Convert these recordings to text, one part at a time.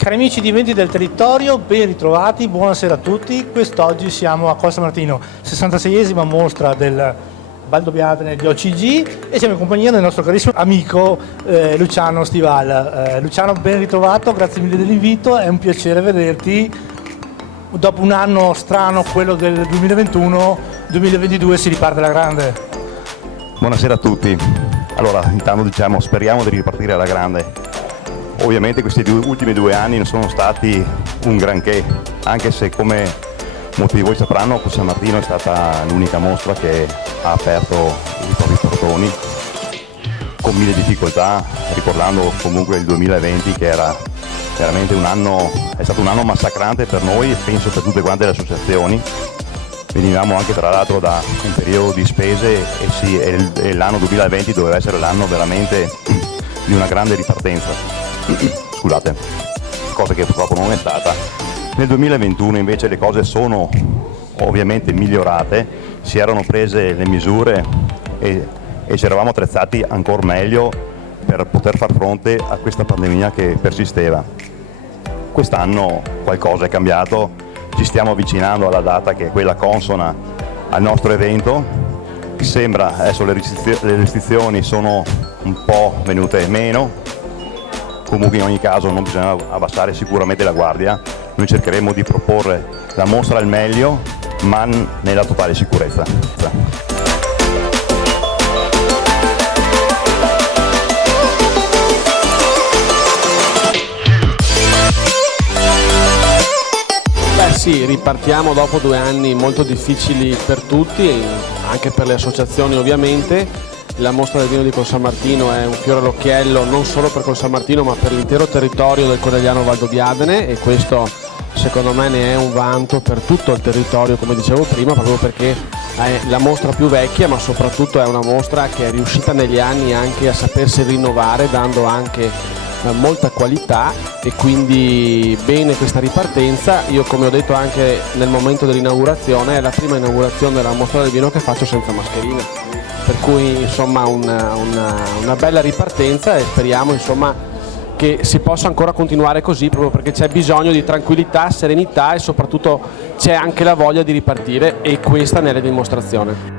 Cari amici di Eventi del Territorio, ben ritrovati, buonasera a tutti. Quest'oggi siamo a Costa Martino, 66esima mostra del Valdobbiadene di OCG e siamo in compagnia del nostro carissimo amico Luciano Stival. Luciano, ben ritrovato, grazie mille dell'invito, è un piacere vederti. Dopo un anno strano, quello del 2021-2022, si riparte alla grande. Buonasera a tutti. Allora, intanto speriamo di ripartire alla grande. Ovviamente questi ultimi 2 anni non sono stati un granché, anche se come molti di voi sapranno San Martino è stata l'unica mostra che ha aperto i propri portoni con 1000 difficoltà, ricordando comunque il 2020 che era veramente è stato un anno massacrante per noi e penso per tutte quante le associazioni. Venivamo anche tra l'altro da un periodo di spese e l'anno 2020 doveva essere l'anno veramente di una grande ripartenza. Scusate, cosa che purtroppo non è stata. Nel 2021 invece le cose sono ovviamente migliorate, si erano prese le misure e ci eravamo attrezzati ancora meglio per poter far fronte a questa pandemia che persisteva. Quest'anno qualcosa è cambiato, ci stiamo avvicinando alla data che è quella consona al nostro evento. Sembra adesso le restrizioni sono un po' venute meno. Comunque in ogni caso non bisogna abbassare sicuramente la guardia, noi cercheremo di proporre la mostra al meglio ma nella totale sicurezza. Beh sì, ripartiamo dopo 2 anni molto difficili per tutti, anche per le associazioni ovviamente. La mostra del vino di San Martino è un fiore all'occhiello non solo per San Martino ma per l'intero territorio del Conegliano Valdobbiadene, e questo secondo me ne è un vanto per tutto il territorio, come dicevo prima, proprio perché è la mostra più vecchia, ma soprattutto è una mostra che è riuscita negli anni anche a sapersi rinnovare, dando anche molta qualità, e quindi bene questa ripartenza. Io, come ho detto anche nel momento dell'inaugurazione, è la prima inaugurazione della mostra del vino che faccio senza mascherina. Per cui insomma una bella ripartenza, e speriamo insomma che si possa ancora continuare così, proprio perché c'è bisogno di tranquillità, serenità e soprattutto c'è anche la voglia di ripartire, e questa ne è la dimostrazione.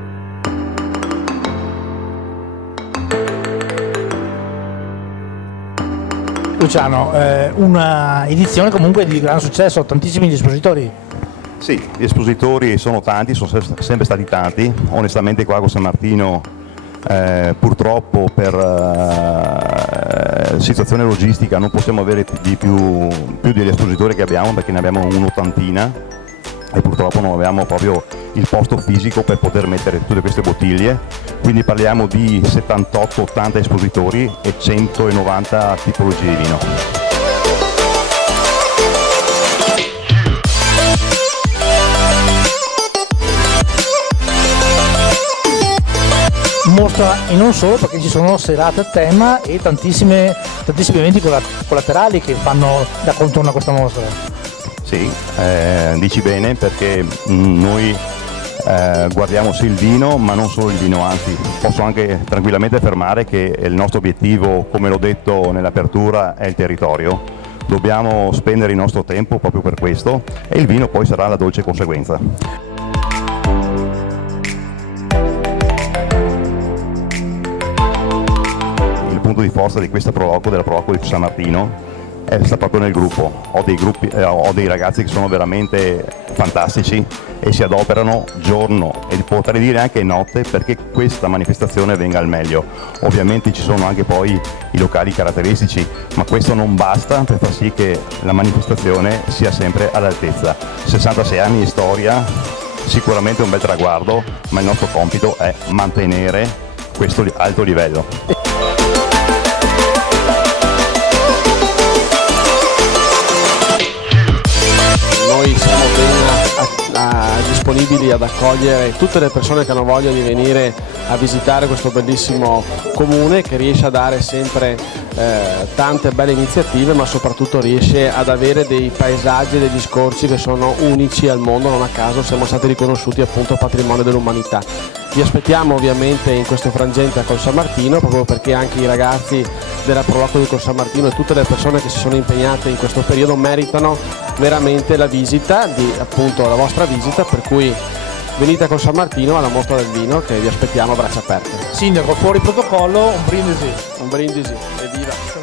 Luciano, una edizione comunque di gran successo, tantissimi gli espositori. Sì, gli espositori sono tanti, sono sempre stati tanti. Onestamente qua con San Martino purtroppo per situazione logistica non possiamo avere più degli espositori che abbiamo, perché ne abbiamo un'ottantina e purtroppo non abbiamo proprio il posto fisico per poter mettere tutte queste bottiglie. Quindi parliamo di 78-80 espositori e 190 tipologie di vino. Mostra e non solo, perché ci sono serate a tema e tantissimi eventi collaterali che fanno da contorno a questa mostra. Sì, dici bene, perché noi guardiamo sì il vino, ma non solo il vino, anzi posso anche tranquillamente affermare che il nostro obiettivo, come l'ho detto nell'apertura, è il territorio. Dobbiamo spendere il nostro tempo proprio per questo, e il vino poi sarà la dolce conseguenza. Il punto di forza di questa della Proloco di San Martino sta proprio nel gruppo. Ho dei ragazzi che sono veramente fantastici e si adoperano giorno e potrei dire anche notte perché questa manifestazione venga al meglio. Ovviamente ci sono anche poi i locali caratteristici, ma questo non basta per far sì che la manifestazione sia sempre all'altezza. 66 anni di storia, sicuramente un bel traguardo, ma il nostro compito è mantenere questo alto livello. Noi siamo ben disponibili ad accogliere tutte le persone che hanno voglia di venire a visitare questo bellissimo comune, che riesce a dare sempre tante belle iniziative, ma soprattutto riesce ad avere dei paesaggi e degli scorci che sono unici al mondo. Non a caso siamo stati riconosciuti appunto patrimonio dell'umanità. Vi aspettiamo ovviamente in questo frangente a Col San Martino, proprio perché anche i ragazzi della Proloco di Col San Martino e tutte le persone che si sono impegnate in questo periodo meritano veramente la visita, appunto la vostra visita, per cui venite a Col San Martino alla mostra del vino, che vi aspettiamo a braccia aperte. Sindaco, fuori protocollo, un brindisi. Un brindisi, evviva!